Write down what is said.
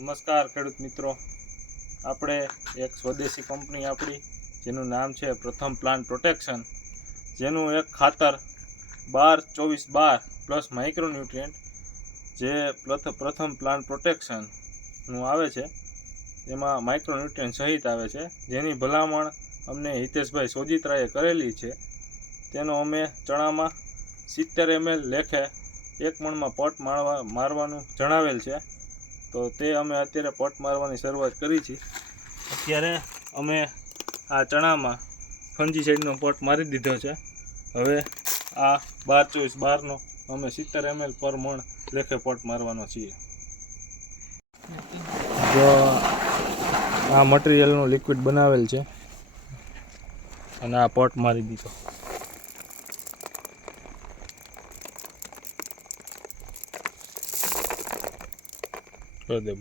નમસ્કાર ખેડૂત મિત્રો, આપણે એક સ્વદેશી કંપની આપણી જેનું નામ છે પ્રથમ પ્લાન્ટ પ્રોટેક્શન, જેનું એક ખાતર 12-24-12 પ્લસ માઇક્રોન્યુટ્રિયન્ટ જે પ્રથમ પ્લાન્ટ પ્રોટેક્શનનું આવે છે, એમાં માઇક્રોન્યુટ્રિયન્ટ સહિત આવે છે, જેની ભલામણ અમને હિતેશભાઈ સોજિત્રાએ કરેલી છે. તેનો અમે ચણામાં 70 ml લેખે 1 મણમાં પટ મારવાનું જણાવેલ છે. તો તે અમે અત્યારે પટ મારવાની શરૂઆત કરી છે. અત્યારે અમે આ ચણામાં ફંજીસાઇડનો પટ મારી દીધો છે. હવે આ 12-24-12નો અમે 70 ml પર મણ લેખે પટ મારવાનો છીએ. જો આ મટીરિયલનું લિક્વિડ બનાવેલ છે અને આ પટ મારી દીધો. કરી દે.